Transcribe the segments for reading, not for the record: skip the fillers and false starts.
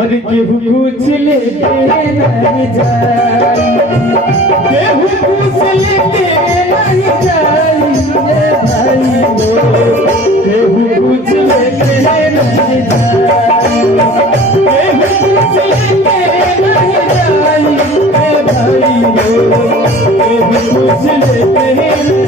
हर केहू पूछ लेके नहीं जाई, केहू पूछ लेके नहीं जाई रे भाई हो, केहू पूछ लेके नहीं जाई, केहू पूछ लेके नहीं जाई रे भाई हो, केहू पूछ लेके नहीं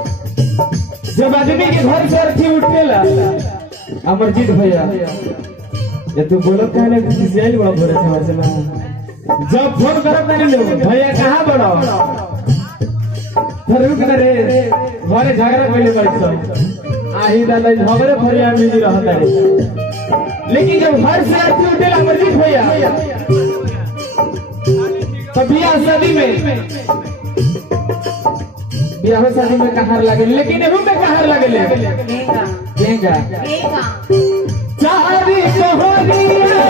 जब आदमी के घर से अर्थी उठेला अमरजीत भैया ये तू बोलत है ना किसी आई बड़ा बोले समझ ना जब फोन करत नहीं लोग भैया कहां बड़ो फिर रुक रे घरे झगड़ा कइले बैठ सब आही दादा झगड़े फरिया में नहीं रहता है, लेकिन जब घर से अर्थी उठेला अमरजीत भैया तब बियाह शादी में बियाह शादी में कहार लगे, लेकिन एहू में कहार लगे केंगा चारी कोहरिया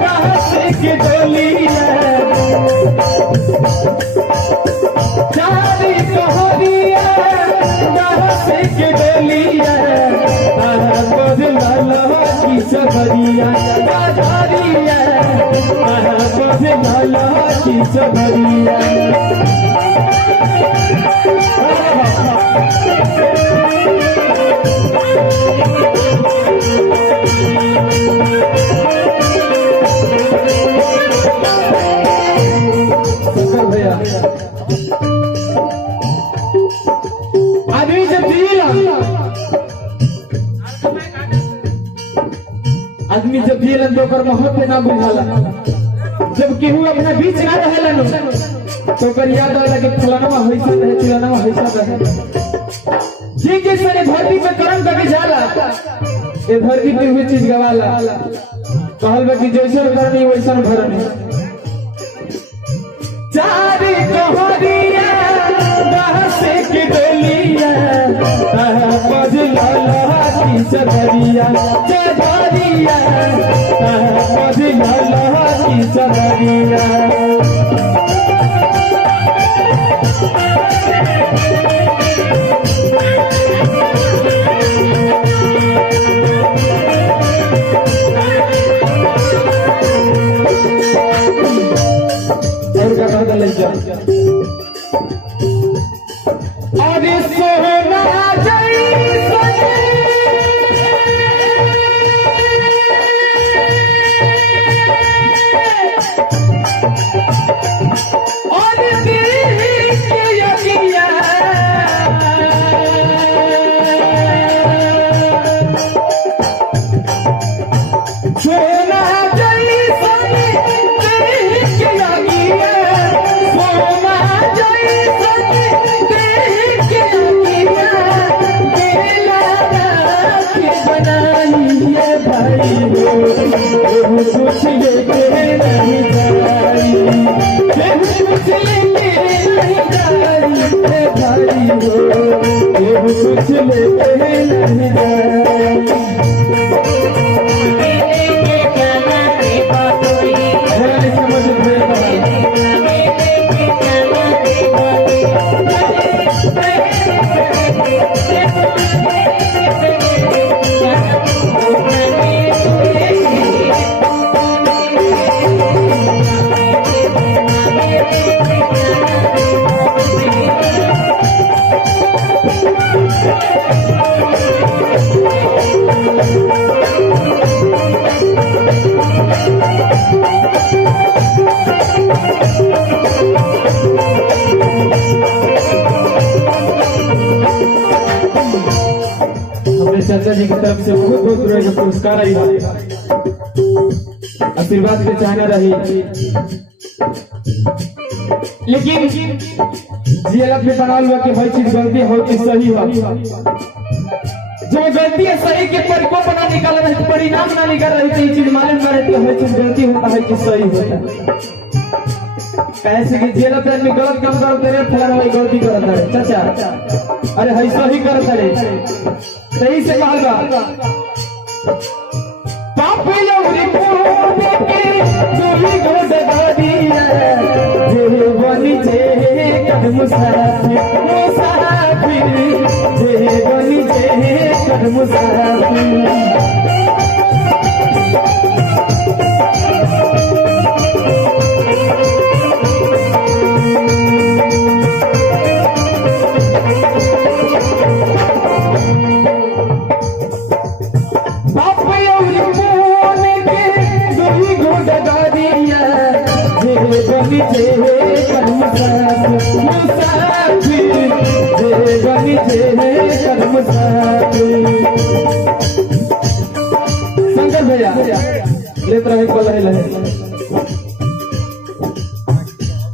घास के डोलिया, चारी कोहरिया घास के डोलिया बदला की सबरिया बाजारिया बदला की सबरिया आदमी जब जिएला आदमी जब जिएला तो ओकर महत्व ना बुझाला, जब केहू अपना बीच ना रहेला तो ओकर याद आला कि फलाना होइसा रहे चिलाना होइसा रहे, जी जैसे धरती पे कर्म करके जाला ये धरती पे हुई चीज गवाला, कहल बा कि जैसे करनी वैसा भरनी, चारी कोहरिया घास के डोलिया बदला की सबरिया बाजारिया बदला की सबरिया अरे सोना कुछ लेके नहीं जाई, कुछ लेके नहीं जाई भाई हो, कुछ लेके नहीं जाई। Thank you. जी की तरफ से बहुत बहुत तरह के पुरस्कार आई है, आशीर्वाद के चाहना रही। लेकिन जीएलएफ में बनाल हुआ कि हर चीज गलती हो कि सही हो, जो गलती है सही के परिकोप ना निकाल रही, परिणाम ना निकाल रही, तो ये चीज मालूम ना रहती है हर चीज गलती होता है कि सही होता है। कैसे कि जीएलएफ में गलत काम करते रहे, फलाना भाई गलती करता है चाचा, अरे है सही करता है, सही से कहलबा पाप योरी पूरे के दूरी को दगादी है, जे बनी जे कदम मुसाफिर मुसाफिर, जे बनी जे कदम मुसाफिर। शंकर भैया लेत रहे बोल रहे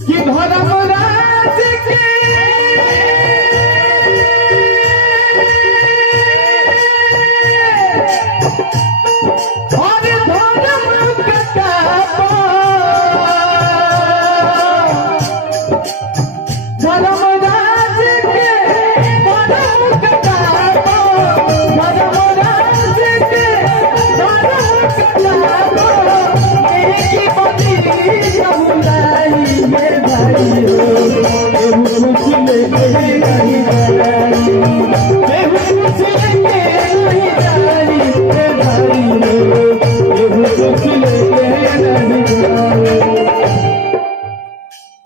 कि धर्मराज के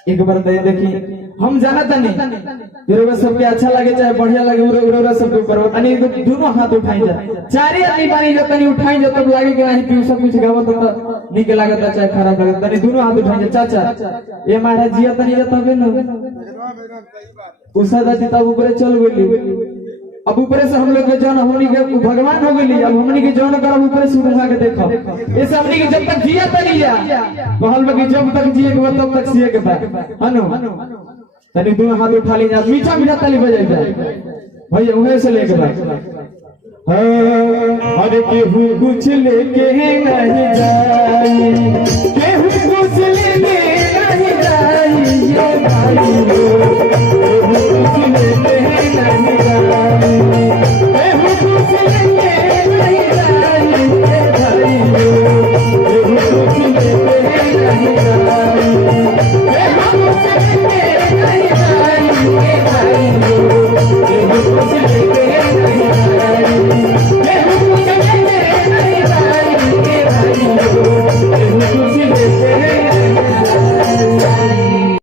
एक बार देखी हम जाना था नहीं सबके अच्छा लगे चाहे बढ़िया लगे सबके ऊपर दोनों हाथ उठाई जा चारे आदमी बानी जो तनी उठाई जा तब लागे कि नहीं तू सब कुछ गावत तो निक लागत चाहे खराब लागत तनी दोनों हाथ उठाई जा चाचा ये महाराज जी तनी जा तबे न उसा दादी तब ऊपर चल गेली, अब ऊपर से हम लोग के जौन हमनी के भगवान हो गेली, अब हमनी के जौन करब ऊपर से उठा के देखो ये सब हमनी के जब तक जिया तनी जा कहल बाकी जब तक जिए के बाद तब तक सिए के बाद अनु तनी दोनों हाथ उठा ली जा मीठा मीठा ताली बजाई जा भैया उहे से लेके बाद अरे केहू कुछ लेके नहीं जाई, केहू कुछ लेके नहीं जाई ये भाई हो, केहू कुछ लेके नहीं जाई।